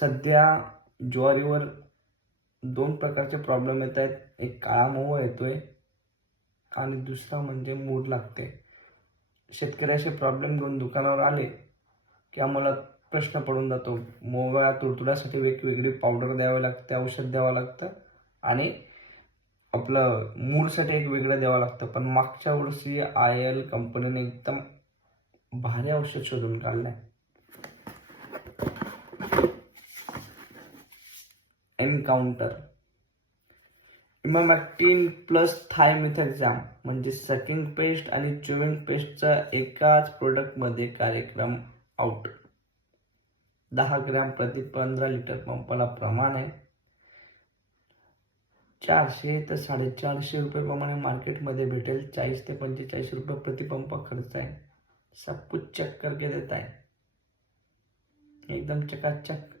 सध्या ज्वारीवर दोन प्रकारचे प्रॉब्लेम येत आहेत. एक काळा मावा येतोय आणि दुसरा म्हणजे मूड लागते. शेतकरी असे प्रॉब्लेम घेऊन दुकानावर आले की आम्हाला प्रश्न पडून जातो. मोगळ्या तुडतुड्यासाठी वेगवेगळी पावडर द्यावी लागते, औषध द्यावं लागतं आणि आपलं मूडसाठी एक वेगळं द्यावं लागतं. पण मागच्या वर्षी IL कंपनीने एकदम भारी औषध शोधून काढलंय. एन्काउंटर इमामॅक्टिन प्लस थायमिथॅक्झॅम म्हणजे सकिंग पेस्ट आणि च्युइंग पेस्टचा एकाच प्रोडक्टमध्ये कार्यक्रम आउट. 10 ग्रॅम प्रति 15 लिटर पंपाला प्रमाण आहे. 400 ते 450 रुपये प्रमाणे मार्केटमध्ये भेटेल. 40 ते 45 रुपये प्रति पंप खर्च आहे. सब कुछ चेक करके देता है, एकदम चकाचक.